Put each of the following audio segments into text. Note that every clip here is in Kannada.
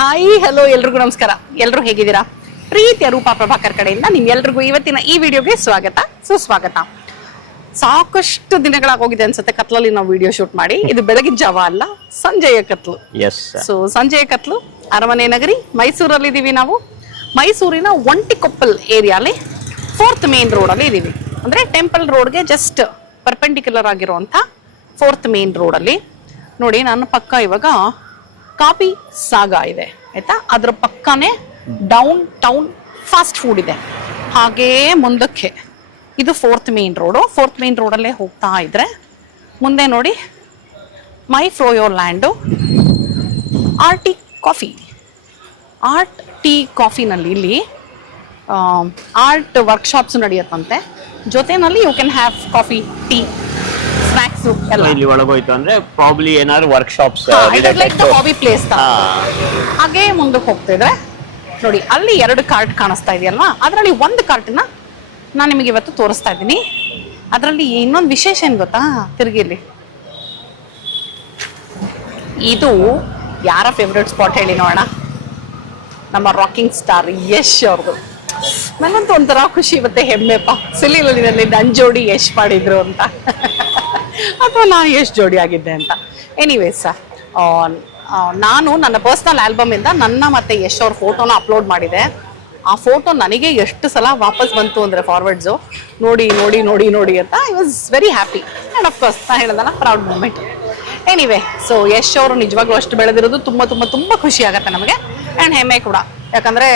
ಹಾಯ್ ಹಲೋ ಎಲ್ರಿಗೂ ನಮಸ್ಕಾರ. ಎಲ್ಲರೂ ಹೇಗಿದ್ದೀರಾ? ಪ್ರೀತಿಯ ರೂಪಾ ಪ್ರಭಾಕರ್ ಕಡೆಯಿಂದ ನಿಮ್ಗೆಲ್ರಿಗೂ ಇವತ್ತಿನ ಈ ವಿಡಿಯೋಗೆ ಸ್ವಾಗತ ಸುಸ್ವಾಗತ. ಸಾಕಷ್ಟು ದಿನಗಳಾಗೋಗಿದೆ ಅನ್ಸುತ್ತೆ ಕತ್ಲಲ್ಲಿ ನಾವು ವಿಡಿಯೋ ಶೂಟ್ ಮಾಡಿ. ಇದು ಬೆಳಗಿನ ಜಾವ ಅಲ್ಲ, ಸಂಜೆಯ ಕತ್ಲು. ಸೊ ಸಂಜೆಯ ಕತ್ಲು, ಅರಮನೆ ನಗರಿ ಮೈಸೂರಲ್ಲಿ ಇದೀವಿ ನಾವು. ಮೈಸೂರಿನ ಒಂಟಿಕೊಪ್ಪಲ್ ಏರಿಯಾಲಿ 4th ಮೇನ್ ರೋಡ್ ಅಲ್ಲಿ ಇದೀವಿ. ಅಂದ್ರೆ ಟೆಂಪಲ್ ರೋಡ್ಗೆ ಜಸ್ಟ್ ಪರ್ಪೆಂಡಿಕ್ಯುಲರ್ ಆಗಿರುವಂತ 4th ಮೇನ್ ರೋಡ್ ಅಲ್ಲಿ ನೋಡಿ. ನನ್ನ ಪಕ್ಕ ಇವಾಗ ಕಾಫಿ ಸಾಗಾ ಇದೆ ಆಯ್ತಾ, ಅದ್ರ ಪಕ್ಕನೇ ಡೌನ್ ಟೌನ್ ಫಾಸ್ಟ್ ಫುಡ್ ಇದೆ. ಹಾಗೇ ಮುಂದಕ್ಕೆ ಇದು 4th main road. 4th main ರೋಡಲ್ಲೇ ಹೋಗ್ತಾ ಇದ್ರೆ ಮುಂದೆ ನೋಡಿ my froyo land, art tea ಕಾಫಿನಲ್ಲಿ ಇಲ್ಲಿ ಆರ್ಟ್ ವರ್ಕ್ಶಾಪ್ಸ್ ನಡೆಯುತ್ತಂತೆ. ಜೊತೆನಲ್ಲಿ you can have coffee, tea, snacks ಎಲ್ಲ ಇಲ್ಲಿ ಒಳಗೋಯ್ತು ಅಂದ್ರೆ ಪ್ರಾಬ್ಲಿ ಏನಾದ್ರು workshops like the hobby place. ಹಾಗೆ ಮುಂದಕ್ಕೆ ಹೋಗ್ತಿದ್ರೆ ನೋಡಿ ಅಲ್ಲಿ 2 ಕಾರ್ಟ್ ಕಾಣಿಸ್ತಾ ಇದೆಯಲ್ವಾ, ಅದರಲ್ಲಿ ಒಂದು ಕಾರ್ಟ್ನ ನಾನು ನಿಮಗೆ ಇವತ್ತು ತೋರಿಸ್ತಾ ಇದ್ದೀನಿ. ಅದರಲ್ಲಿ ಇನ್ನೊಂದು ವಿಶೇಷ ಏನ್ ಗೊತ್ತಾ, ತಿರುಗಿಲಿ ಇದು ಯಾರ ಫೇವ್ರೆಟ್ ಸ್ಪಾಟ್ ಹೇಳಿ ನೋಡೋಣ. ನಮ್ಮ ರಾಕಿಂಗ್ ಸ್ಟಾರ್ ಯಶ್ ಅವ್ರದ್ದು. ನನಗಂತೂ ಒಂಥರ ಖುಷಿ ಇವತ್ತೆ, ಹೆಮ್ಮೆಪ್ಪ. ಸಿಲಿನಲ್ಲಿ ನನ್ನ ಜೋಡಿ ಯಶ್ ಮಾಡಿದ್ರು ಅಂತ ಅಥವಾ ನಾನು ಯಶ್ ಜೋಡಿ ಆಗಿದ್ದೆ ಅಂತ. ಎನಿವೇಸ್, ನಾನು ನನ್ನ ಪರ್ಸನಲ್ ಆಲ್ಬಮ್ ಇಂದ ನನ್ನ ಮತ್ತೆ ಯಶ್ ಅವ್ರ ಫೋಟೋನ ಅಪ್ಲೋಡ್ ಮಾಡಿದೆ. ಆ ಫೋಟೋ ನನಗೆ ಎಷ್ಟು ಸಲ ವಾಪಸ್ ಬಂತು ಅಂದ್ರೆ ಫಾರ್ವರ್ಡ್ಸು, ನೋಡಿ ನೋಡಿ ನೋಡಿ ನೋಡಿ ಅಂತ. I was very happy and of course ನಾನು ಹೇಳೋದಲ್ಲ, proud moment. Anyway, so Yash ಅವರು ನಿಜವಾಗ್ಲೂ ಅಷ್ಟು ಬೆಳೆದಿರೋದು ತುಂಬ ತುಂಬ ತುಂಬ ಖುಷಿ ಆಗುತ್ತೆ ನಮಗೆ ಆ್ಯಂಡ್ ಹೆಮ್ಮೆ ಕೂಡ. ಯಾಕಂದರೆ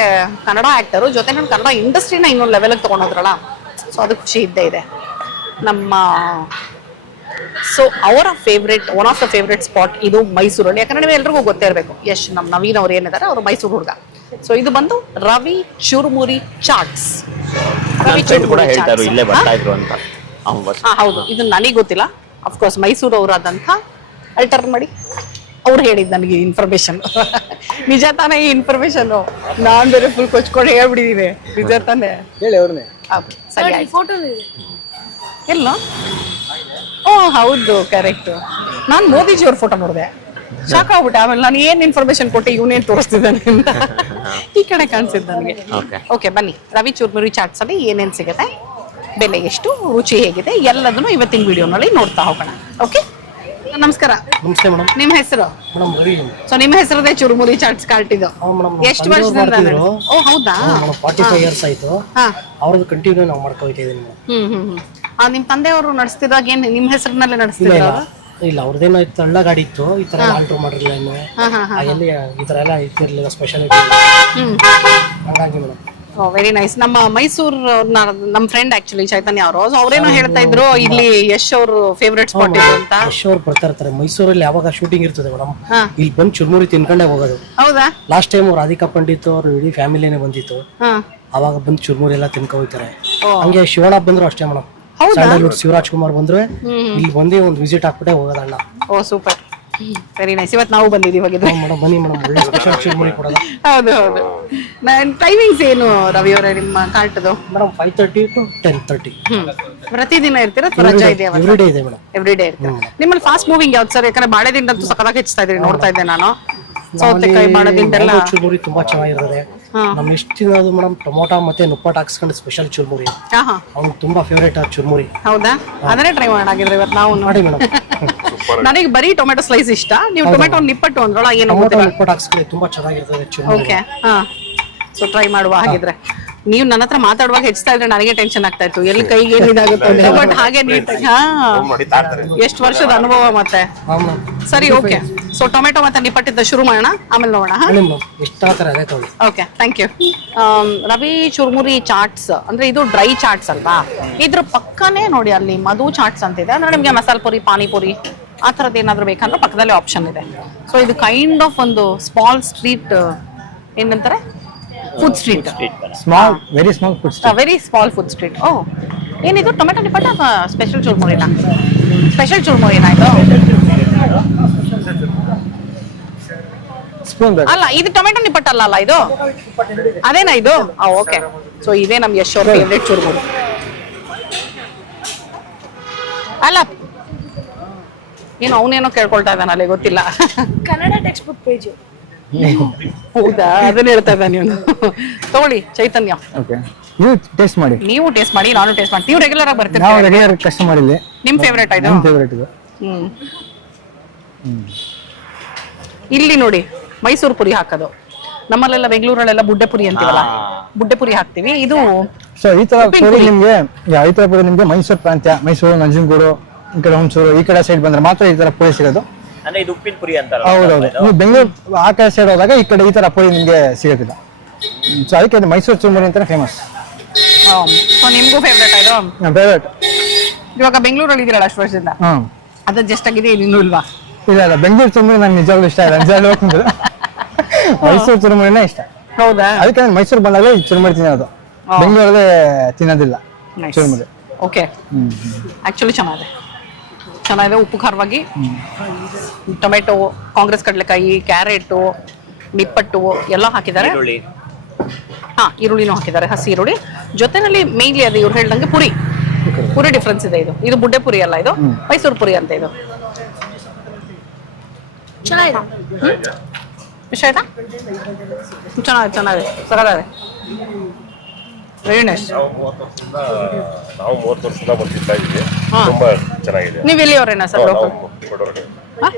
ಕನ್ನಡ ಆ್ಯಕ್ಟರು ಜೊತೆ ನಾನು ಕನ್ನಡ ಇಂಡಸ್ಟ್ರಿನ ಇನ್ನೊಂದು ಲೆವೆಲಿಗೆ ತೊಗೊಂಡೋದ್ರಲ್ಲ, ಸೊ ಅದು ಖುಷಿ ಇದ್ದೇ ಇದೆ ನಮ್ಮ. ಸೊ ಅವರ favourite, one of the favourite spot ಇದು ಮೈಸೂರಲ್ಲಿ. ಯಾಕಂದ್ರೆ ನೀವು ಎಲ್ರಿಗೂ ಗೊತ್ತೇ ಇರಬೇಕು, ಯಶ್ ನಮ್ಮ ನವೀನ್ ಅವ್ರು ಏನಿದ್ದಾರೆ ಅವರು ಮೈಸೂರು ಹುಡುಗ. ಸೊ ಇದು ಬಂದು ರವಿ ಚುರುಮುರಿ ಚಾಟ್ಸ್. ರವಿ ಚುರುಮುರಿ ಚಾಟ್ಸ್ ಇಲ್ಲೇ ಬರ್ತಾ ಇದ್ರು ಅಂತ. ಹೌದು, ಇದು ನನಗೆ ಗೊತ್ತಿಲ್ಲ. ಅಫ್ಕೋರ್ಸ್ ಮೈಸೂರು ಅವರಾದಂಥ ಅಲ್ಟರ್ ಮಾಡಿ ಅವ್ರು ಹೇಳಿದ್ದು ನನಗೆ ಇನ್ಫಾರ್ಮೇಶನ್. ನಿಜ ತಾನೇ ಈ ಇನ್ಫಾರ್ಮೇಶನ್? ನಾನು ಬೇರೆ ಫುಲ್ ಕೊಚ್ಕೊಂಡು ಹೇಳ್ಬಿಟ್ಟಿದ್ದೀನಿ. ನಿಜ ತಾನೇ? ಹೇಳಿ ಅವ್ರನ್ನೇ. ಸರಿ ಆಯ್ತು. ಎಲ್ಲ ಓ ಹೌದು, ಕರೆಕ್ಟ್. ನಾನು ಮೋದಿಜಿ ಅವ್ರ ಫೋಟೋ ನೋಡಿದೆ, ಶಾಕ್ ಆಗ್ಬಿಟ್ಟೆ. ಆಮೇಲೆ ನಾನು ಏನ್ ಇನ್ಫಾರ್ಮೇಶನ್ ಕೊಟ್ಟೆ, ಇವನೇನ್ ತೋರಿಸ್ತಿದ್ದಾನೆ ಅಂತ ಈ ಕಡೆ ಕಾಣಿಸಿದ್ದು ನನಗೆ. ಓಕೆ, ಬನ್ನಿ. ರವಿ ಚುರುಮುರಿ ಚಾಟ್ಸ್ ಅಲ್ಲಿ ಏನೇನ್ ಸಿಗುತ್ತೆ, ಬೆಲೆ ಎಷ್ಟು, ರುಚಿ ಹೇಗಿದೆ, ಎಲ್ಲದನ್ನು ಇವತ್ತಿನ ವಿಡಿಯೋನಲ್ಲಿ ನೋಡ್ತಾ ಹೋಗೋಣ. ಓಕೆ, ನಮಸ್ಕಾರ. ನಮಸ್ತೆ ಮೇಡಮ್. ನಿಮ್ಮ ಹೆಸರು? ಮೇಡಮ್ ರವಿ. ಸೊ ನಿಮ್ಮ ಹೆಸರದೇ ಚುರುಮುರಿ ಚಾಟ್ಸ್ ಕಾರ್ಟ್ ಇದು? ಎಷ್ಟು ವರ್ಷದಿಂದ? ಓ ಹೌದಾ, 45 ಇಯರ್ಸ್ ಆಯ್ತು. ಅವ್ರದ್ದು ಕಂಟಿನ್ಯೂ ನಾವು ಮಾಡ್ಕೊಳ್ತಾ ಇದೀನಿ. ನಿಮ್ ತಂದೆಯವರು ನಡೆಸ್ತಿದಾಗ ಏನ್ ನಿಮ್ಮ ಹೆಸರಿನಲ್ಲೇ ನಡೆಸ್ತಿದ್ರ? ಇಲ್ಲ, ಅವ್ರದ್ದೇನೋ ಇತ್ತು, ಹಳ್ಳ ಗಾಡಿ ಇತ್ತು. ಈ ತರ ಆಲ್ಟೋ ಮಾಡಿರ್ಲಿಲ್ಲ, ಎಲ್ಲಿ ಈ ತರ ಎಲ್ಲ ಇರ್ತಿರ್ಲಿಲ್ಲ, ಸ್ಪೆಷಾಲಿಟಿ. ಹಾಗಾಗಿ ಮೇಡಮ್. Very nice. ನಮ್ಮ ಮೈಸೂರ್ ನಮ್ಮ ಫ್ರೆಂಡ್ ಆಕ್ಚುಲಿ ಚೈತನ್ಯ ಅವರು, ಅವ್ರೇನೋ ಹೇಳ್ತಾ ಇದ್ರು ಇಲ್ಲಿ ಯಶ್ ಅವ್ರ ಫೇವ್ರೇಟ್ ಸ್ಪಾಟ್ ಇದೆ ಅಂತ. ಯಶ್ ಅವ್ರು ಬರ್ತಾ ಇರ್ತಾರೆ ಮೈಸೂರಲ್ಲಿ, ಯಾವಾಗ ಶೂಟಿಂಗ್ ಇರ್ತದೆ ಮೇಡಮ್, ಇಲ್ಲಿ ಬಂದು ಚುರುಮುರಿ ತಿನ್ಕೊಂಡೇ ಹೋಗೋದು. ಹೌದಾ? ಲಾಸ್ಟ್ ಟೈಮ್ ರಾಧಿಕಾ ಪಂಡಿತ್ ಅವ್ರು ಇಡೀ ಫ್ಯಾಮಿಲಿನೇ ಬಂದಿತ್ತು, ಅವಾಗ ಬಂದು ಚುರುಮುರಿ ಎಲ್ಲ ತಿನ್ಕೊ ಹೋಗ್ತಾರೆ. ಹಂಗೆ ಶಿವಣ್ಣ ಬಂದ್ರು ಅಷ್ಟೇ ಮೇಡಮ್. ಸ್ಯಾಂಡಲ್ವುಡ್ ಶಿವರಾಜ್ ಕುಮಾರ್ ಬಂದ್ರೆ ಇಲ್ಲಿ ಬಂದು ಒಂದು ವಿಸಿಟ್ ಹಾಕ್ಬಿಟ್ಟೆ ಹೋಗೋದಣ್ಣ. ಓ ಸೂಪರ್, ವೆರಿ ನೈಸ್. ಇವತ್ತು ನಾವು ಬಂದಿದ್ದೀವಿ ಹಾಗಿದ್ರೆ. ಬನ್ನಿ ಮೇಡಮ್, ಒಳ್ಳೆ ಸ್ಪೆಷಲ್ ಚುರುಮುರಿ ಕೊಡೋದು. ಹೌದು ಹೌದು. ಟೈಮಿಂಗ್ಸ್ ಏನು ರವಿ ಅವರೇ ನಿಮ್ಮ ಕಾರ್ಟ್ದು? Madam 5:30 to 10:30. ಪ್ರತಿದಿನ ಇರ್ತೀರಾ ಅಥವಾ ರಜಾ ಇದೆ? ಎವ್ರಿಡೇ ಇದೆ ಮೇಡಮ್. ಎವ್ರಿಡೇ ಇರ್ತೀರಾ. ನಿಮ್ಮಲ್ಲಿ ಫಾಸ್ಟ್ ಮೂವಿಂಗ್ ಯಾವ್ದು ಸರ್? ಯಾಕಂದ್ರೆ ಬಾಳೆದಿಂದಂತೂ ಸಕಲಾಗಿ ಹೆಚ್ಚುತ್ತಾ ಇದ್ರಿ, ನೋಡ್ತಾ ಇದ್ದೆ ನಾನು. ಸೌತೆಕಾಯಿ, ಬಾಳೆದಿಂಡೆಲ್ಲ ಚುರುಮುರಿ ತುಂಬಾ ಚೆನ್ನಾಗಿರ್ತದೆ. ನಮ್ ಎಷ್ಟು ತಿನ್ನೋದು ಮೇಡಮ್, ಟೊಮೊಟೊ ಮತ್ತೆ ನುಪ್ಪಟ್ಟು ಹಾಕ್ಸ್ಕೊಂಡು ಸ್ಪೆಷಲ್ ಚುರುಮುರಿ. ಅವ್ನು ತುಂಬಾ ಫೇವರೇಟ್ ಆ ಚುರುಮುರಿ. ಹೌದಾ? ಅದನ್ನೇ ಟ್ರೈ ಮಾಡಾಗಿದ್ರೆ ಇವತ್ತು ನಾವು ನೋಡಿ ಮೇಡಮ್. ನನಗೆ ಬರೀ ಟೊಮೆಟೊ ಸ್ಲೈಸ್ ಇಷ್ಟ, ನೀವು ಟೊಮೆಟೊ ನಿಪ್ಪಟ್ಟು ಅಂದ್ರಲ್ಲ, ಏನು ನುಪ್ಪಟ್ಟು ಹಾಕ್ಸ್ಕೊಳ್ಳಿ, ತುಂಬಾ ಚೆನ್ನಾಗಿರ್ತದೆ ಚುರುಮುರಿ. ಓಕೆ, ಹಾ. ಸೊ ಟ್ರೈ ಮಾಡುವ ಹಾಗಿದ್ರೆ. ನೀವು ನನ್ನ ಹತ್ರ ಮಾತಾಡುವಾಗ ಹೆಚ್ಚುತ್ತಾ ಇದ್ರೆ ನನಗೆ ಟೆನ್ಷನ್ ಆಗ್ತಾ ಇತ್ತು, ಎಲ್ಲಿ ಕೈಗೆ ಏನಿದಾಗುತ್ತೆ. ಬಟ್ ಹಾಗೆ ನೀಟಾಗಿ, ಎಷ್ಟು ವರ್ಷದ ಅನುಭವ ಮತ್ತೆ. ಸರಿ, ಓಕೆ. ಸೊ ಟೊಮೆಟೊ ಮತ್ತೆ ನಿಪ್ಪಟ್ಟಿದ್ದ ಶುರು ಮಾಡೋಣ, ಆಮೇಲೆ ನೋಡೋಣ. Okay, thank you. Ravi churumuri chats ಅಂದ್ರೆ ಇದು ಡ್ರೈ ಚಾಟ್ಸ್ ಅಲ್ವಾ? ಇದ್ರ ಪಕ್ಕನೇ ನೋಡಿ ಅಲ್ಲಿ ಮಧು ಚಾಟ್ಸ್ ಅಂತಿದೆ. ಅಂದ್ರೆ ನಿಮ್ಗೆ ಮಸಾಲೆ ಪುರಿ, ಪಾನಿಪುರಿ ಆ ಥರದ್ದು ಏನಾದ್ರು ಬೇಕಂದ್ರೆ ಪಕ್ಕದಲ್ಲೇ ಆಪ್ಷನ್ ಇದೆ. ಸೊ ಇದು ಕೈಂಡ್ ಆಫ್ ಒಂದು ಸ್ಮಾಲ್ ಸ್ಟ್ರೀಟ್, ಏನಂತಾರೆ, food street. Small, very small food street. Very small food street. ಓ, ಏನಿದು ಟೊಮೆಟೊ ನಿಪ್ಪಟ್ಟ ಅಥವಾ ಸ್ಪೆಷಲ್ ಚುರುಮುರಿನಾ? ಸ್ಪೆಷಲ್ ಚುರುಮುರಿನಾ ಇದು? ಅಲ್ಲ, ಇದು ಟೊಮೆಟೊ ನಿಪ್ಪಟ್ಟ ಅಲ್ಲ ಇದು? ಅದೇನಾ ಇದು? ಓಕೆ. ಸೊ ಇದೇ ನಮ್ ಯಶ್ ಅವ್ರ ಫೇವ್ರೇಟ್ ಚುರುಮುರಿ. ಅಲ್ಲ, ಏನು ಅವನೇನೋ ಕೇಳ್ಕೊಳ್ತಾ ಇದ್ದಾನಲ್ಲಿ, ಗೊತ್ತಿಲ್ಲ. ಕನ್ನಡ ಟೆಕ್ಸ್ಟ್ ಬುಕ್ ಪೇಜ್ ಹೌದಾ, ಅದನ್ನ ಹೇಳ್ತಾ ಇದ್ದ ನೀವು. ತಗೊಳ್ಳಿ ಚೈತನ್ಯ, ಓಕೆ, ನೀವು ಟೇಸ್ಟ್ ಮಾಡಿ. ನೀವು ಟೇಸ್ಟ್ ಮಾಡಿ, ನಾನು ಟೇಸ್ಟ್ ಮಾಡಿ. ನೀವು ರೆಗ್ಯುಲರ್ ಆಗಿ ಬರ್ತೀರಿ, ನಾವು ರೆಗ್ಯುಲರ್ ಕಸ್ಟಮರ್ ಇಲ್ಲಿ. ನಿಮ್ ಫೇವ್ರೇಟ್ ಇದು? ನಮ್ಮ ಫೇವ್ರೇಟ್ ಇದು. ಇಲ್ಲಿ ನೋಡಿ ಮೈಸೂರು ಪುರಿ ಹಾಕೋದು. ನಮ್ಮಲ್ಲೆಲ್ಲ ಬೆಂಗಳೂರಲ್ಲೆಲ್ಲ ಬುಡ್ಡೆ ಪುರಿ ಅಂತೀವಲ್ಲ, ಬುಡ್ಡೆ ಪುರಿ ಹಾಕ್ತಿವಿ. ಇದು ಸೊ ಈ ತರ ಪುರಿ ನಿಮ್ಗೆ, ಈ ತರ ಪುರಿ ನಿಮ್ಗೆ ಮೈಸೂರು ಪ್ರಾಂತ್ಯ, ಮೈಸೂರು, ನಂಜನಗೂಡು, ಈ ಕಡೆ ಹುಣಸೂರು, ಈ ಕಡೆ ಸೈಡ್ ಬಂದ್ರೆ ಮಾತ್ರ ಈ ತರ ಪುರಿ ಸಿಗೋದು. ಅಂದ್ರೆ ಇದು ಉಪ್ಪಿನ ಪುರಿ ಅಂತಾರ. ಹೌದೌದು, ನೀವು ಬೆಂಗಳೂರು ಆ ಕಡೆ ಸೈಡ್ ಹೋದಾಗ ಈ ಕಡೆ ಈ ತರ ಪುರಿ ನಿಮ್ಗೆ ಸಿಗೋದಿಲ್ಲ. ಸೊ ಅದಕ್ಕೆ ಅದು ಮೈಸೂರು ಚುರುಮುರಿ ಅಂತಾನೆ ಫೇಮಸ್. ಸೊ ನಿಮ್ಗೂ ಫೇವ್ರೇಟ್ ಇದು? ಫೇವ್ರೇಟ್. ಇವಾಗ ಬೆಂಗಳೂರಲ್ಲಿ ಇದೀರಲ್ಲ ಅಷ್ಟು ವರ್ಷದಿಂದ, ಅದು ಜಸ್ಟ್ ಆಗಿದೆ, ಇನ್ನೂ ಇಲ್ವಾ? ಇಲ್ಲ, ಬೆಂಗಳೂರು ಚುರುಮುರಿ ನಂಗೆ ನಿಜವಾಗ್ಲೂ ಇಷ್ಟ ಇಲ್ಲ. ನಿಜವಾಗ್ಲೂ ಹೋಗ್ತಿದ್ರು ಮೈಸೂರು ಚುರುಮುರಿನೇ ಇಷ್ಟ. ಹೌದಾ? ಅದಕ್ಕೆ ನಾನು ಮೈಸೂರು ಬಂದಾಗಲೇ ಈ ಚುರುಮುರಿ ತಿನ್ನೋದು, ಬೆಂಗಳೂರಲ್ಲಿ ತಿನ್ನೋದಿಲ್ಲ ಚುರುಮುರಿ. ಓಕೆ, ಆಕ್ಚುಲಿ ಚೆನ್ನಾಗಿದೆ, ಉಪ್ಪು ಖಾರವಾಗಿ. ಟೊಮೆಟೊ, ಕಾಂಗ್ರೆಸ್ ಕಡಲೆಕಾಯಿ, ಕ್ಯಾರೆಟು, ನಿಪ್ಪಟ್ಟು ಎಲ್ಲ ಹಾಕಿದ್ದಾರೆ. ಈರುಳ್ಳಿನೂ ಹಾಕಿದ್ದಾರೆ, ಹಸಿ ಈರುಳ್ಳಿ ಜೊತೆನಲ್ಲಿ. ಮೇನ್ಲಿ ಅದು ಇವ್ರು ಹೇಳ್ದಂಗೆ ಪುರಿ ಡಿಫ್ರೆನ್ಸ್ ಇದೆ. ಇದು ಬುಡ್ಡೆ ಪುರಿ ಅಲ್ಲ, ಇದು ಮೈಸೂರು ಪುರಿ ಅಂತ. ಇದು ಚೆನ್ನಾಗಿದೆ, ಇಷ್ಟ ಆಯ್ತಾ? ಚೆನ್ನಾಗಿದೆ, ಸಗದಾಗಿದೆ. Very nice. ನಾವು 30 ವರ್ಷದಿಂದ ಬರ್ತಿರ್ತಾ ಇದ್ದೀವಿ, ತುಂಬಾ ಚೆನ್ನಾಗಿದೆ. ನೀವು ಎಲ್ಲಿಯವರೇನಾ ಸರ್?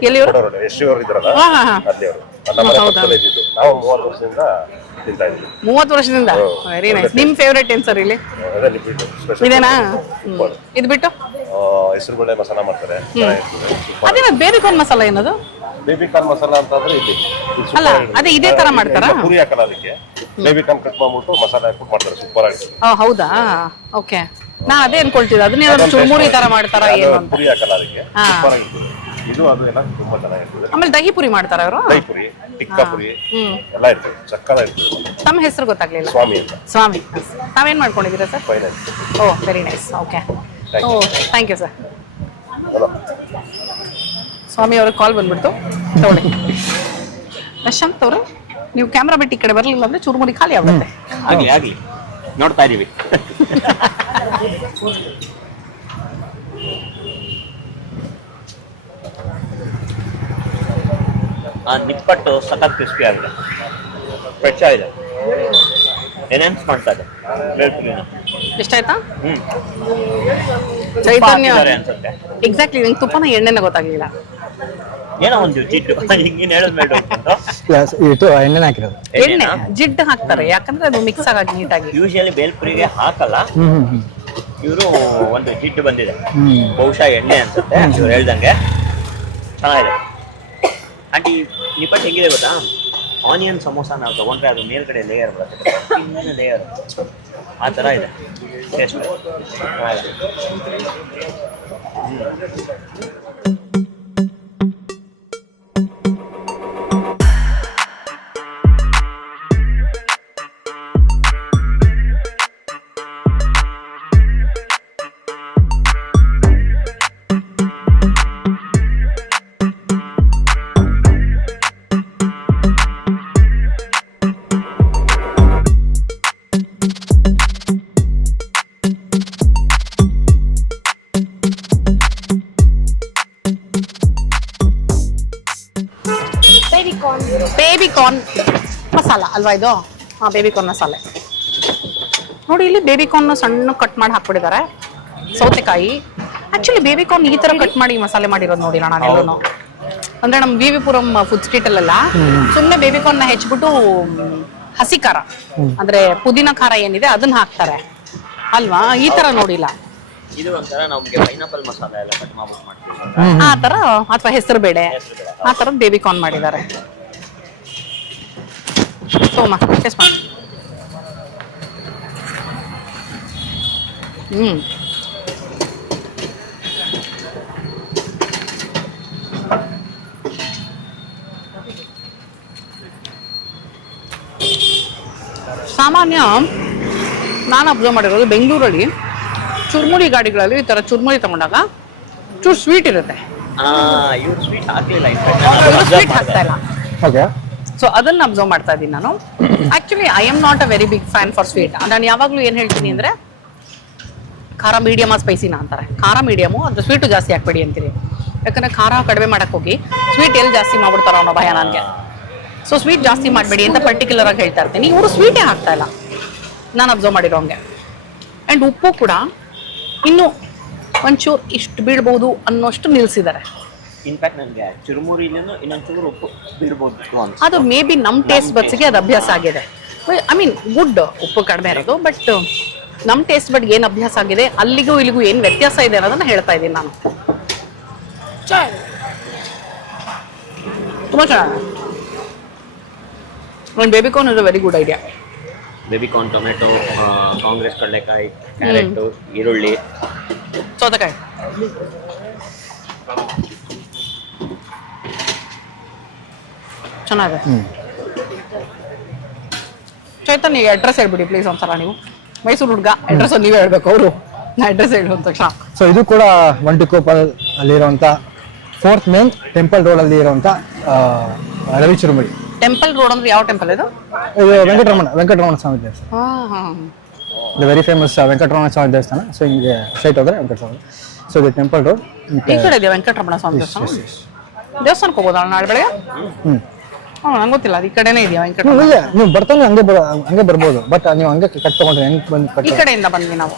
ಎಲ್ಲಿಯವರು? ಎಷ್ಟಿಯವರು ಇದ್ರಲ್ಲ ಅಲ್ಲಿ ಅವರು, ನಮ್ಮ ಪಕ್ಕದಲ್ಲೇ ಇದ್ದಿದ್ದು. ನಾವು 30 ವರ್ಷದಿಂದ ತಿಂತಾ ಇದ್ದೀವಿ. 30 ವರ್ಷದಿಂದ? Very nice. ನಿಮ್ ಫೇವ್ರೇಟ್ ಏನ್ ಸರ್ ಇಲ್ಲಿ? ಇದೇನಾ? ಇದು ಬಿಟ್ಟು ಹೆಸರುಬೇಳೆ ಮಸಾಲ ಮಾಡ್ತಾರೆ. ಅದೇನ ಬೇಬಿಕಾರ್ನ್ ಮಸಾಲ ಏನದು? ಬೇಬಿಕಾರ್ನ್ ಮಸಾಲ ಅಂತಂದ್ರೆ ಇಲ್ಲಿ ಅಲ್ಲ, ಅದೇ ಇದೇ ತರ ಮಾಡ್ತಾರಾ? ಪುರಿ ಹಾಕಲ್ಲ, ಅದಕ್ಕೆ ಬೇಬಿಕಾರ್ನ್ ಕಟ್ ಮಾಡ್ಬಿಟ್ಟು ಮಸಾಲೆ ಹಾಕ್ಬಿಟ್ಟು ಮಾಡ್ತಾರೆ, ಸೂಪರ್ ಆಗಿ. ಹೌದಾ? ಓಕೆ, ನಾ ಅದೇ ಅನ್ಕೊಳ್ತಿದ್ದೆ, ಅದನ್ನೇನಾದ್ರು ಚುರುಮುರಿ ತರ ಮಾಡ್ತಾರಾ ಏನು ಅಂತ. ಪುರಿ ಹಾಕಲ್ಲ ಅದಕ್ಕೆ, ಸೂಪರ್ ಆಗಿರ್ತದೆ. ಇದು ಅದು ಎಲ್ಲ ತುಂಬಾ ಚೆನ್ನಾಗಿರ್ತದೆ. ಆಮೇಲೆ ದಹಿ ಪುರಿ ಮಾಡ್ತಾರ ಅವರು? ದಹಿ ಪುರಿ, ಟಿಕ್ಕಾ ಪುರಿ ಎಲ್ಲ ಇರ್ತದೆ, ಸಕ್ಕಲ ಇರ್ತದೆ. ತಮ್ಮ ಹೆಸರು ಗೊತ್ತಾಗ್ಲಿಲ್ಲ? ಸ್ವಾಮಿ ಅಂತ. ಸ್ವಾಮಿ. ನಾವೇನ್ ಮಾಡ್ಕೊಂಡಿದ್ದೀರಾ ಸರ್? ಫೈನಲ್. ಓ, ವೆರಿ ನೈಸ್. ಓಕೆ, ಓ ಥ್ಯಾಂಕ್ ಯು ಸರ್. ಸ್ವಾಮಿ ಅವ್ರಿಗೆ ಕಾಲ್ ಬಂದ್ಬಿಡ್ತು, ತಗೊಳ್ಳಿ. ಪ್ರಶಾಂತ್ ಅವರು, ನೀವು ಕ್ಯಾಮ್ರಾ ಬಿಟ್ಟು ಈ ಕಡೆ ಬರಲಿಲ್ಲ ಅಂದ್ರೆ ಚೂರುಮುರಿ ಖಾಲಿ ಆಗುತ್ತೆ. ಆಗ್ಲಿ ನೋಡ್ತಾ ಇದೀವಿ. ಆ ನಿಪ್ಪಟ್ಟು ಸಖತ್ ಕ್ರಿಸ್ಪಿ ಆಗಿದೆ, ಫ್ರೆಶ್ ಆಗಿದೆ, ಎನ್ಹಾನ್ಸ್ ಮಾಡ್ತಾ ಇದೆ ಬೇಲ್ಪುರಿನ. ಇಷ್ಟ ಆಯ್ತಾ? ಚೈತನ್ಯ ಅನ್ಸುತ್ತೆ. ಎಕ್ಸಾಕ್ಟ್ಲಿ, ನಂಗೆ ತುಪ್ಪನ ಎಣ್ಣೆನ ಗೊತ್ತಾಗ್ಲಿಲ್ಲ. ಏನೋ ಒಂದು ಜಿಡ್ಡು ಹಿಂಗಿನ ಹೇಳಿದ್ಮೇಲೆ ಎಣ್ಣೆ ಹಾಕಿರೋದು. ಎಣ್ಣೆ ಜಿಡ್ಡು ಹಾಕ್ತಾರೆ, ಯಾಕಂದ್ರೆ ಅದು ಮಿಕ್ಸ್ ಆಗಿ ನೀಟಾಗಿ. ಯೂಶಲಿ ಬೇಲ್ಪುರಿಗೆ ಹಾಕಲ್ಲ, ಇವರು ಒಂದು ಜಿಡ್ಡು ಬಂದಿದೆ, ಬಹುಶಃ ಎಣ್ಣೆ ಅನ್ಸುತ್ತೆ ಇವ್ರು ಹೇಳ್ದಂಗೆ. ಚೆನ್ನಾಗಿದೆ. ಆಂಟಿ ನಿಪ್ಪಟ್ಟು ಹೆಂಗಿದೆ ಗೊತ್ತಾ? ಆನಿಯನ್ ಸಮೋಸ ನಾವು ತಗೊಂಡ್ರೆ ಅದು ಮೇಲ್ಗಡೆ ಲೇಯರ್ ಬರುತ್ತೆ, ಇನ್ನೊಂದು ಲೇಯರ್ ಆ ಥರ ಇದೆ ಟೇಸ್ಟ್. ಬೇಬಿಕಾರ್ನ್ ಮಸಾಲ ಅಲ್ವಾ ಇದು? ಬೇಬಿಕಾರ್ನ್ ಮಸಾಲೆ ನೋಡಿ. ಇಲ್ಲಿ ಬೇಬಿಕಾರ್ನ್ ಸಣ್ಣ ಕಟ್ ಮಾಡಿ ಹಾಕ್ಬಿಟ್ಟಿದ್ದಾರೆ. ಸೌತೆಕಾಯಿ, ಆಕ್ಚುಲಿ ಬೇಬಿಕಾರ್ನ್ ಈ ತರ ಕಟ್ ಮಾಡಿ ಮಸಾಲೆ ಮಾಡಿರೋದು ನೋಡಿಲ್ಲ ನಾನೆಲ್ಲೂ. ಅಂದ್ರೆ ನಮ್ಮ ವಿ ವಿ ಪುರಂ ಫುಡ್ ಸ್ಟ್ರೀಟ್ ಅಲ್ಲೆಲ್ಲ ಸುಮ್ಮನೆ ಬೇಬಿಕಾರ್ನ್ ಹೆಚ್ಚಿಬಿಟ್ಟು ಹಸಿ ಖಾರ ಅಂದ್ರೆ ಪುದೀನ ಖಾರ ಏನಿದೆ ಅದನ್ನ ಹಾಕ್ತಾರೆ ಅಲ್ವಾ? ಈ ತರ ನೋಡಿಲ್ಲ. ಇದು ಒಂಥರ ನಮ್ಗೆ ಪೈನಾಪಲ್ ಮಸಾಲ ಎಲ್ಲ ಕಟ್ ಮಾಡ್ಬಿಟ್ಟು ಮಾಡ್ತೀವಿ ಆ ತರ, ಅಥವಾ ಹೆಸರು ಬೇಳೆ ಆ ತರದ್ ಬೇಬಿಕಾರ್ನ್ ಮಾಡಿದ್ದಾರೆ. ಸೋಮ ಟೇಸ್ಟ್ ಮಾಡಿ. ಸಾಮಾನ್ಯ ನಾನು ಅಬ್ಸರ್ವ್ ಮಾಡಿರೋದು ಬೆಂಗಳೂರಲ್ಲಿ ಚುರ್ಮುರಿ ಗಾಡಿಗಳಲ್ಲಿ ಈ ತರ ಚುರ್ಮುರಿ ತಗೊಂಡಾಗ ಚೂರು ಸ್ವೀಟ್ ಇರುತ್ತೆ. ಇವ್ರು ಸ್ವೀಟ್ ಹಾಕ್ಲಿಲ್ಲ, ಸ್ವೀಟ್ ಹಾಕ್ತಾ ಇಲ್ಲ. ಓಕೆ, ಸೊ ಅದನ್ನ ಅಬ್ಸರ್ವ್ ಮಾಡ್ತಾ ಇದ್ದೀನಿ ನಾನು. Actually I am not a very big fan for sweet. ನಾನು ಯಾವಾಗ್ಲೂ ಏನ್ ಹೇಳ್ತೀನಿ ಅಂದ್ರೆ ಖಾರ ಮೀಡಿಯಮ್ ಸ್ಪೈಸಿನ ಅಂತಾರೆ. ಖಾರ ಮೀಡಿಯಮು, ಅದ್ರ ಸ್ವೀಟು ಜಾಸ್ತಿ ಹಾಕ್ಬೇಡಿ ಅಂತೀರಿ. ಯಾಕಂದ್ರೆ ಖಾರ ಕಡಿಮೆ ಮಾಡಕ್ ಹೋಗಿ ಸ್ವೀಟ್ ಎಲ್ಲಿ ಜಾಸ್ತಿ ಮಾಡ್ಬಿಡ್ತಾರೋ ಅನ್ನೋ ಭಯ ನನಗೆ. ಸೊ ಸ್ವೀಟ್ ಜಾಸ್ತಿ ಮಾಡಬೇಡಿ ಅಂತ ಪರ್ಟಿಕ್ಯುಲರ್ ಆಗಿ ಹೇಳ್ತಾ ಇರ್ತೀನಿ. ಇವರು ಸ್ವೀಟೇ ಹಾಕ್ತಾ ಇಲ್ಲ ನಾನು ಅಬ್ಸರ್ವ್ ಮಾಡಿರೋಂಗೆ. ಆ್ಯಂಡ್ ಉಪ್ಪು ಕೂಡ ಇನ್ನು ಒಂಚೂರು ಇಷ್ಟು ಬೀಳ್ಬೋದು ಅನ್ನೋಷ್ಟು ನಿಲ್ಸಿದ್ದಾರೆ. ಇನ್ಫ್ಯಾಕ್ಟ್ ನನಗೆ ಚುರುಮುರಿಲಿನೂ ಇನ್ನೊಂಚೂರು ಉಪ್ಪು ಬಿಡ್ಬೋದು ಅಂತ. ಅದು ಮೇ ಬಿ ನಮ್ಮ ಟೇಸ್ಟ್ ಬಡ್ಸ್ಗೆ ಅದು ಅಭ್ಯಾಸ ಆಗಿದೆ. ಐ ಮೀನ್ ಗುಡ್ ಉಪ್ಪು ಕಡಿಮೆ ಇರೋದು, ಬಟ್ ನಮ್ಮ ಟೇಸ್ಟ್ ಬಡ್ಗೆ ಏನು ಅಭ್ಯಾಸ ಆಗಿದೆ ಅಲ್ಲಿಗೂ ಇಲ್ಲಿಗೂ ಏನು ವ್ಯತ್ಯಾಸ ಇದೆ ಅನ್ನೋದನ್ನ ಹೇಳ್ತಾ ಇದ್ದೀನಿ ನಾನು. ತುಂಬ ಚೆನ್ನಾಗಿದೆ. ಒಂದು baby corn is a very good idea. Baby corn, tomato, Congress ಕಡಲೆಕಾಯಿ, ಕ್ಯಾರೆಟು, ಈರುಳ್ಳಿ, ಸೌತೆಕಾಯಿ. ಚೆನ್ನಾಗಿದೆ. ಚೈತನ್ಯ ಅಡ್ರೆಸ್ ಹೇಳ್ಬಿಡಿ ಪ್ಲೀಸ್ ಒಂದ್ಸಲ. ನೀವು ಮೈಸೂರು ಹುಡುಗ, ಅಡ್ರೆಸ್ ನೀವೇ ಹೇಳ್ಬೇಕು. ಅವರು ನಾ ಅಡ್ರೆಸ್ ಹೇಳುವ ತಕ್ಷಣ. ಸೊ ಇದು ಕೂಡ ಒಂಟಿಕೊಪ್ಪಲ್ ಅಲ್ಲಿರುವಂತ 4th ಮೇನ್ ಟೆಂಪಲ್ ರೋಡ್ ಅಲ್ಲಿ ಇರುವಂತ ರವಿ ಚುರುಮುರಿ. ಟೆಂಪಲ್ ರೋಡ್ ಅಂದ್ರೆ ಯಾವ ಟೆಂಪಲ್ ಇದು? ಇದು ವೆಂಕಟರಮಣ ಸ್ವಾಮಿ ದೇವಸ್ಥಾನ. ಇದು ವೆರಿ ಫೇಮಸ್ ವೆಂಕಟರಮಣ ಸ್ವಾಮಿ ದೇವಸ್ಥಾನ. ಸೊ ಹಿಂಗೆ ಸ್ಟ್ರೈಟ್ ಹೋದ್ರೆ ವೆಂಕಟರಮಣ. ಸೊ ಇದು ಟೆಂಪಲ್ ರೋಡ್ ಈ ಕಡೆ ಇದೆಯಾ ವೆಂಕಟರಮಣ ಸ್ವಾಮಿ ದೇವಸ್ಥಾನ? ದೇವಸ್ಥಾನಕ್ಕೆ ಹೋಗೋದಾ ನಾಳೆ ಬೆಳಗ್ಗೆ? ನಂಗೆ ಗೊತ್ತಿಲ್ಲ, ಅದು ಈ ಕಡೆನೇ ಇದೆಯಾ ವೆಂಕಟರಮಣ? ನೀವು ಬರ್ತಾನೆ ಹಂಗೆ ಬರ್ಬೋದು, ಬಟ್ ನೀವು ಹಂಗೆ ಕಟ್ ತಗೊಂಡ್ರೆ ಹೆಂಗ್ ಬಂದು ಈ ಕಡೆಯಿಂದ ಬಂದ್ವಿ ನಾವು.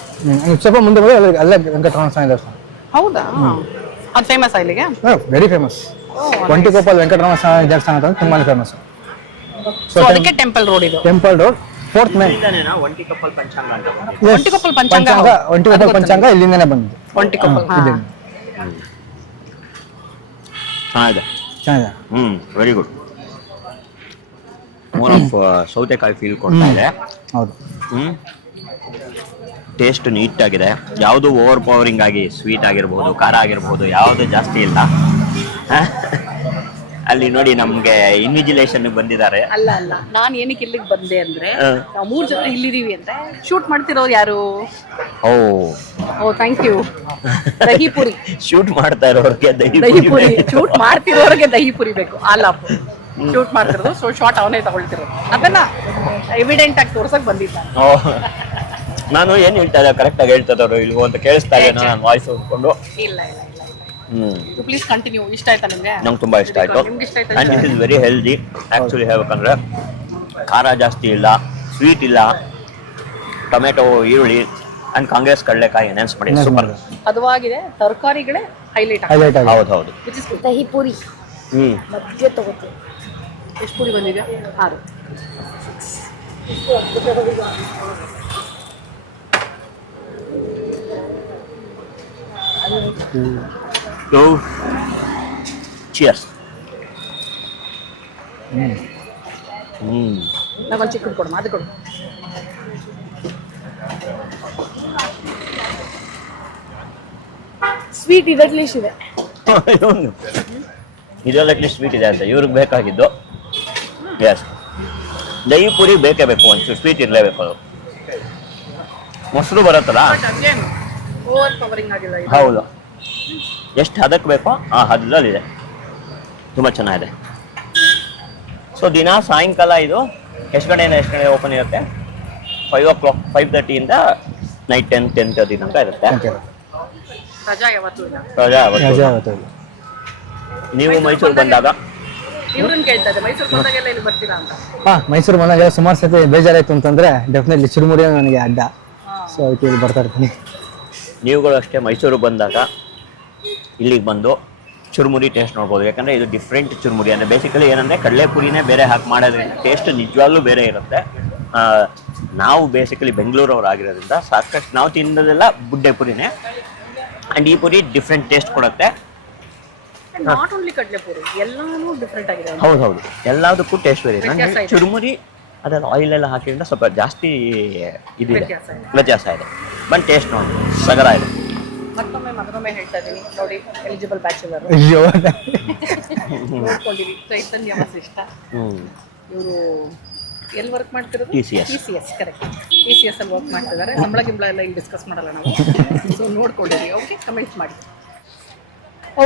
ಸ್ವಲ್ಪ ಮುಂದೆ ಬಂದ್ರೆ ಅಲ್ಲೇ ವೆಂಕಟರಮಣ ಸ್ವಾಮಿ ದೇವಸ್ಥಾನ. ಹೌದಾ? ಅದು ಫೇಮಸ್ ಇಲ್ಲಿಗೆ? Very famous. ಒಂಟಿಕೊಪ್ಪಲ್ ವೆಂಕಟರಮಣ ಸ್ವಾಮಿ ದೇವಸ್ಥಾನ ಅಂತ ತುಂಬಾನೇ ಫೇಮಸ್. ಸೊ ಅದಕ್ಕೆ ಟೆಂಪಲ್ ರೋಡ್ ಇದು. Temple road 4th main. Ontikoppal ಪಂಚಾಂಗ ಅಂತ. ಒಂಟಿಕೊಪ್ಪಲ್ ಪಂಚಾಂಗ. ಒಂಟಿಕೊಪ್ಪಲ್ ಪಂಚಾಂಗ ಇಲ್ಲಿಂದನೇ ಬಂದಿದೆ. ಒಂಟಿಕೊಪ್ಪಲ್ ಚೆನ್ನಾಗಿದೆ. Very good. ಮೋರ್ ಆಫ್ ಸೌತೆಕಾಯಿ ಫೀಲ್ ಕೊಡ್ತಾ ಇದೆ. ಹೌದು. ಟೇಸ್ಟ್ ನೀಟ್ ಆಗಿದೆ. ಯಾವುದು ಓವರ್ ಪವರಿಂಗ್ ಆಗಿ ಸ್ವೀಟ್ ಆಗಿರ್ಬೋದು, ಖಾರ ಆಗಿರ್ಬೋದು, ಯಾವುದು ಜಾಸ್ತಿ ಇಲ್ಲ. ಅಲ್ಲಿ ನೋಡಿ ನಮ್ಗೆ ಇನ್ವಿಜಿಲೇಷನ್ ಬಂದಿದ್ದಾರೆ. ಅಲ್ಲ ನಾನು ಏನಕ್ಕೆ ಇಲ್ಲಿಗೆ ಬಂದೆ ಅಂದ್ರೆ, ನಾವು 3 ಜನ ಇಲ್ಲಿದೀವಿ ಅಂದ್ರೆ ಶೂಟ್ ಮಾಡ್ತಿರೋರು ಯಾರು? ಓ ಥ್ಯಾಂಕ್ ಯು. ದಹಿಪುರಿ ಶೂಟ್ ಮಾಡ್ತಾ ಇರೋರಿಗೆ ದಹಿಪುರಿ, ಶೂಟ್ ಮಾಡ್ತಿರೋರಿಗೆ ದಹಿಪುರಿ ಬೇಕು. ಆಲಾಪ್ ಶೂಟ್ ಮಾಡ್ತಿರೋದು. ಸೊ ಶಾರ್ಟ್ ಅವನೇ ತಗೊಳ್ತಿರೋದು. ಅದನ್ನ ಎವಿಡೆಂಟ್ ಆಗಿ ತೋರ್ಸಕ್ ಬಂದಿದ್ದ. ನಾನು ಏನ್ ಹೇಳ್ತಾ ಇದ್ದೆ ಕರೆಕ್ಟ್ ಆಗಿ ಹೇಳ್ತಾ ಇದ್ರು ಇಲ್ಲಿ ಅಂತ ಕೇಳಿಸ್ತಾ ಇದೆ ನಾನು ವಾಯ್ಸ್ ಹೊಂದ್ಕೊಂಡು. ಇಲ್ಲ ಪ್ಲೀಸ್ ಕಂಟಿನ್ಯೂ. ಇಷ್ಟ ಆಯ್ತಾ ನಿಮ್ಗೆ? ನಂಗೆ ತುಂಬಾ ಇಷ್ಟ ಆಯ್ತು. And this is very healthy actually ಹೇಳ್ಬೇಕಂದ್ರೆ. ಖಾರ ಜಾಸ್ತಿ ಇಲ್ಲ, ಸ್ವೀಟ್ ಇಲ್ಲ, ಟೊಮೆಟೊ, ಈರುಳ್ಳಿ ಅಂಡ್ ಕಾಂಗ್ರೆಸ್ ಕಡಲೆಕಾಯಿ ಎನ್ಹಾನ್ಸ್ ಮಾಡಿ ಸೂಪರ್. ಹದವಾಗಿದೆ. ತರಕಾರಿಗಳೇ ಹೈಲೈಟ್. ಹೌದು. ದಹಿಪುರಿ ಮಧ್ಯ ತಗೋತೀವಿ. ಎಷ್ಟು ಪುರಿ ಬಂದಿದೆ? 6. So, cheers. ನಾಗೊಂದು ಚಿಕ್ಕದು ಕೊಡು, ಅದು ಕೊಡು. ಸ್ವೀಟ್ ಇದೆ, ಅಟ್ಲೀಸ್ಟ್ ಇದೆ. ಇದೆಲ್ಲ ಅಟ್ಲೀಸ್ಟ್ ಸ್ವೀಟ್ ಇದೆ ಅಂತ ಇವ್ರಿಗೆ ಬೇಕಾಗಿದ್ದು. ಎಸ್, ದಹಿ ಪುರಿ ಬೇಕೇ ಬೇಕು, ಒಂಚೂರು ಸ್ವೀಟ್ ಇರಲೇಬೇಕು. ಅದು ಮೊಸರು ಬರುತ್ತಲ್ಲ, ಹೌದು, ಎಷ್ಟು ಹದಕ್ಕೆ ಬೇಕೋ ಆ ಹದದಲ್ಲಿದೆ. ತುಂಬ ಚೆನ್ನಾಗಿದೆ. ಸೊ ದಿನ ಸಾಯಂಕಾಲ ಇದು ಎಷ್ಟು ಗಂಟೆ ಓಪನ್ ಇರುತ್ತೆ? 5 o'clock, 5:30 ಇಂದ ನೈಟ್ 10:30 ತನಕ ಇರುತ್ತೆ. ರಜಾ ಯಾವತ್ತೂ ಇಲ್ಲ. ರಜಾ ಯಾವತ್ತೂ. ನೀವು ಮೈಸೂರು ಬಂದಾಗ ಇವ್ರನ್ನ ಕೇಳ್ತಾ ಇದ್ದೆ, ಮೈಸೂರು ಬಂದಾಗೆಲ್ಲ ಇಲ್ಲಿ ಬರ್ತೀರಾ ಅಂತ. ಮೈಸೂರು ಬಂದಾಗ ಸುಮಾರು ಸತಿ ಬೇಜಾರಾಯ್ತು ಅಂತಂದ್ರೆ ಡೆಫಿನೆಟ್ಲಿ ಚುರುಮುರಿ ನನಗೆ ಅಡ್ಡ. ಸೊ ಅದಕ್ಕೆ ಇಲ್ಲಿ ಬರ್ತಾ ಇರ್ತೀನಿ. ನೀವುಗಳು ಅಷ್ಟೇ ಮೈಸೂರು ಬಂದಾಗ ಇಲ್ಲಿಗೆ ಬಂದು ಚುರುಮುರಿ ಟೇಸ್ಟ್ ನೋಡ್ಬೋದು. ಯಾಕಂದರೆ ಇದು ಡಿಫ್ರೆಂಟ್ ಚುರುಮುರಿ. ಅಂದರೆ ಬೇಸಿಕಲಿ ಏನಂದರೆ ಕಡಲೆಪುರಿನೇ ಬೇರೆ ಹಾಕಿ ಮಾಡೋದ್ರಿಂದ ಟೇಸ್ಟ್ ನಿಜವಾಗ್ಲೂ ಬೇರೆ ಇರುತ್ತೆ. ನಾವು ಬೇಸಿಕಲಿ ಬೆಂಗಳೂರವ್ರು ಆಗಿರೋದ್ರಿಂದ ಸಾಕಷ್ಟು ನಾವು ತಿನ್ನೋದೆಲ್ಲ ಬುಡ್ಡೆ ಪುರಿನೇ. ಆ್ಯಂಡ್ ಈ ಪುರಿ ಡಿಫ್ರೆಂಟ್ ಟೇಸ್ಟ್ ಕೊಡುತ್ತೆ. ನಾಟ್ ಓನ್ಲಿ ಕಡಲೆಪುರಿ, ಎಲ್ಲಾನು ಡಿಫ್ರೆಂಟ್ ಆಗಿದೆ. ಹೌದು, ಎಲ್ಲದಕ್ಕೂ ಟೇಸ್ಟ್ ಬೇರೆ. ನನಗೆ ಚುರುಮುರಿ ಅದೆಲ್ಲ ಆಯಿಲ್ ಎಲ್ಲ ಹಾಕಿದ್ರೆ ಸ್ವಲ್ಪ ಜಾಸ್ತಿ ಇದಿದೆ, ವ್ಯತ್ಯಾಸ ಇದೆ. ಬಟ್ ಟೇಸ್ಟ್ ನೋಡಿ ಸಗರ ಇದೆ. ಮತ್ತೊಮ್ಮೆ ಹೇಳ್ತಾ ಇದ್ದೀನಿ ನೋಡಿ, ಎಲಿಜಿಬಲ್ ಬ್ಯಾಚುಲರ್ ಅಯ್ಯೋ ನೋಡ್ಕೊಂಡಿರಿ. ಚೈತನ್ಯ ವಸಿಷ್ಠ ಇವರು ಎಲ್ಲಿ ವರ್ಕ್ ಮಾಡ್ತಿರೋದು? TCS correct. TCS ಅಲ್ಲಿ ವರ್ಕ್ ಮಾಡ್ತಿದ್ದಾರೆ. ಸಂಬಳ ಗಿಂಬಳ ಎಲ್ಲ ಇಲ್ಲಿ ಡಿಸ್ಕಸ್ ಮಾಡಲ್ಲ ನಾವು. ಸೊ ನೋಡ್ಕೊಂಡಿರಿ. ಓಕೆ, ಕಮೆಂಟ್ಸ್ ಮಾಡಿ.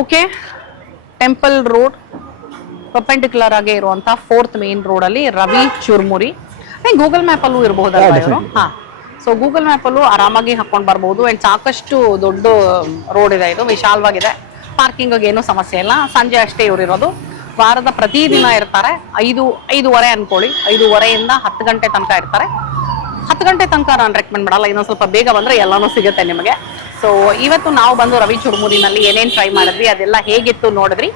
ಓಕೆ, ಟೆಂಪಲ್ ರೋಡ್ ಪರ್ಪೆಂಡಿಕ್ಯುಲರ್ ಆಗಿ ಇರುವಂಥ 4th ಮೇನ್ ರೋಡಲ್ಲಿ ರವಿ ಚುರುಮುರಿ. ಗೂಗಲ್ ಮ್ಯಾಪಲ್ಲೂ ಇರಬಹುದಲ್ಲ ಇವರು? ಹಾಂ, ಸೊ ಗೂಗಲ್ ಮ್ಯಾಪಲ್ಲೂ ಆರಾಮಾಗಿ ಹಾಕೊಂಡು ಬರ್ಬೋದು. ಆ್ಯಂಡ್ ಸಾಕಷ್ಟು ದೊಡ್ಡ ರೋಡ್ ಇದೆ, ಇದು ವಿಶಾಲವಾಗಿದೆ. ಪಾರ್ಕಿಂಗಿಗೆ ಏನೂ ಸಮಸ್ಯೆ ಇಲ್ಲ. ಸಂಜೆ ಅಷ್ಟೇ ಇವರು ಇರೋದು. ವಾರದ ಪ್ರತಿದಿನ ಇರ್ತಾರೆ. 5:30 ಅನ್ಕೊಳ್ಳಿ, 5:30 10 ಗಂಟೆ ತನಕ ಇರ್ತಾರೆ. 10 ಗಂಟೆ ತನಕ ನಾನು ರೆಕಮೆಂಡ್ ಮಾಡಲ್ಲ, ಇನ್ನೊಂದು ಸ್ವಲ್ಪ ಬೇಗ ಬಂದ್ರೆ ಎಲ್ಲಾನು ಸಿಗುತ್ತೆ ನಿಮಗೆ. ಸೊ ಇವತ್ತು ನಾವು ಬಂದು ರವಿ ಚುರುಮುರಿನಲ್ಲಿ ಏನೇನು ಟ್ರೈ ಮಾಡಿದ್ವಿ ಅದೆಲ್ಲ ಹೇಗಿತ್ತು ನೋಡಿದ್ರಿ.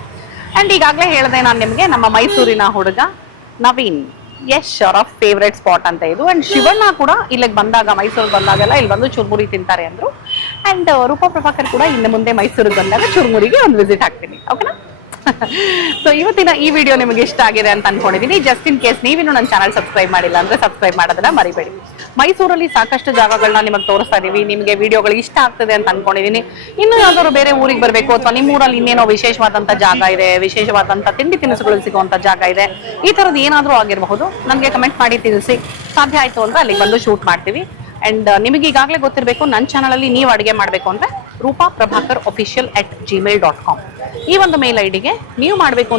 ಅಂಡ್ ಈಗಾಗಲೇ ಹೇಳಿದೆ ನಾನು ನಿಮಗೆ, ನಮ್ಮ ಮೈಸೂರಿನ ಹುಡುಗ ನವೀನ್ ಯಶ್ ಅವರ ಫೇವ್ರೆಟ್ ಸ್ಪಾಟ್ ಅಂತ ಇದು. ಅಂಡ್ ಶಿವಣ್ಣ ಕೂಡ ಇಲ್ಲಿಗೆ ಬಂದಾಗ, ಮೈಸೂರಿಗೆ ಬಂದಾಗೆಲ್ಲ ಇಲ್ಲಿ ಬಂದು ಚುರುಮುರಿ ತಿಂತಾರೆ ಅಂದ್ರು. ಅಂಡ್ ರೂಪಾ ಪ್ರಭಾಕರ್ ಕೂಡ ಇನ್ನು ಮುಂದೆ ಮೈಸೂರಿಗೆ ಬಂದಾಗ ಚುರುಮುರಿಗೆ ಒಂದು ವಿಸಿಟ್ ಹಾಕ್ತೀನಿ, ಓಕೆನಾ? ಸೊ ಇವತ್ತಿನ ಈ ವಿಡಿಯೋ ನಿಮಗೆ ಇಷ್ಟ ಆಗಿದೆ ಅಂತ ಅನ್ಕೊಂಡಿದ್ದೀನಿ. ಜಸ್ಟ್ ಇನ್ ಕೇಸ್ ನೀವಿನ್ನು ನನ್ನ ಚಾನಲ್ ಸಬ್ಸ್ಕ್ರೈಬ್ ಮಾಡಿಲ್ಲ ಅಂದ್ರೆ ಸಬ್ಸ್ಕ್ರೈಬ್ ಮಾಡೋದನ್ನ ಮರಿಬೇಡಿ. ಮೈಸೂರಲ್ಲಿ ಸಾಕಷ್ಟು ಜಾಗಗಳನ್ನ ನಿಮಗೆ ತೋರಿಸ್ತಾ ಇದೀವಿ, ನಿಮಗೆ ವಿಡಿಯೋಗಳು ಇಷ್ಟ ಆಗ್ತದೆ ಅಂತ ಅನ್ಕೊಂಡಿದ್ದೀನಿ. ಇನ್ನು ಯಾವ್ದಾದ್ರು ಬೇರೆ ಊರಿಗೆ ಬರಬೇಕು ಅಥವಾ ನಿಮ್ಮ ಊರಲ್ಲಿ ಇನ್ನೇನೋ ವಿಶೇಷವಾದಂತ ಜಾಗ ಇದೆ, ವಿಶೇಷವಾದಂತ ತಿಂಡಿ ತಿನಿಸುಗಳು ಸಿಗುವಂತ ಜಾಗ ಇದೆ, ಈ ತರದ್ದು ಏನಾದ್ರೂ ಆಗಿರಬಹುದು, ನನಗೆ ಕಮೆಂಟ್ ಮಾಡಿ ತಿಳಿಸಿ. ಸಾಧ್ಯ ಆಯ್ತು ಅಂದ್ರೆ ಅಲ್ಲಿಗೆ ಬಂದು ಶೂಟ್ ಮಾಡ್ತೀವಿ. ಅಂಡ್ ನಿಮಗೆ ಈಗಾಗಲೇ ಗೊತ್ತಿರಬೇಕು, ನನ್ನ ಚಾನಲಲ್ಲಿ ನೀವು ಅಡುಗೆ ಮಾಡಬೇಕು ಅಂದ್ರೆ ರೂಪಾ ಪ್ರಭಾಕರ್ official@gmail.com ಈ ಒಂದು ಮೇಲ್ ಐಡಿಗೆ ನೀವು ಮಾಡಬೇಕು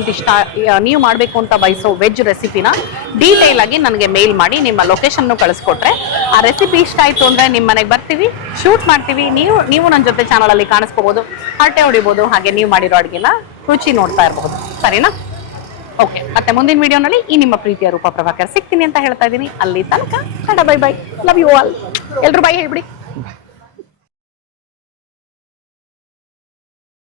ಅಂತ ಬಯಸೋ ವೆಜ್ ರೆಸಿಪಿನ ಡೀಟೇಲ್ ಆಗಿ ನನಗೆ ಮೇಲ್ ಮಾಡಿ ನಿಮ್ಮ ಲೊಕೇಶನ್ ಕಳಿಸ್ಕೊಟ್ರೆ, ಆ ರೆಸಿಪಿ ಇಷ್ಟ ಆಯ್ತು ಅಂದ್ರೆ ನಿಮ್ಮ ಮನೆಗೆ ಬರ್ತೀವಿ, ಶೂಟ್ ಮಾಡ್ತೀವಿ. ನೀವು ನನ್ನ ಜೊತೆ ಚಾನಲಲ್ಲಿ ಕಾಣಿಸ್ಕೋಬಹುದು, ಹರಟೆ ಹೊಡಿಬಹುದು, ಹಾಗೆ ನೀವು ಮಾಡಿರೋ ಅಡುಗೆನ ರುಚಿ ನೋಡ್ತಾ ಇರಬಹುದು. ಸರಿನಾ? ಓಕೆ, ಮತ್ತೆ ಮುಂದಿನ ವಿಡಿಯೋನಲ್ಲಿ ಈ ನಿಮ್ಮ ಪ್ರೀತಿಯ ರೂಪಾ ಪ್ರಭಾಕರ್ ಸಿಗ್ತೀನಿ ಅಂತ ಹೇಳ್ತಾ ಇದ್ದೀನಿ. ಅಲ್ಲಿ ತನಕ bye bye, love you all. ಎಲ್ರು ಬೈ ಹೇಳ್ಬಿಡಿ.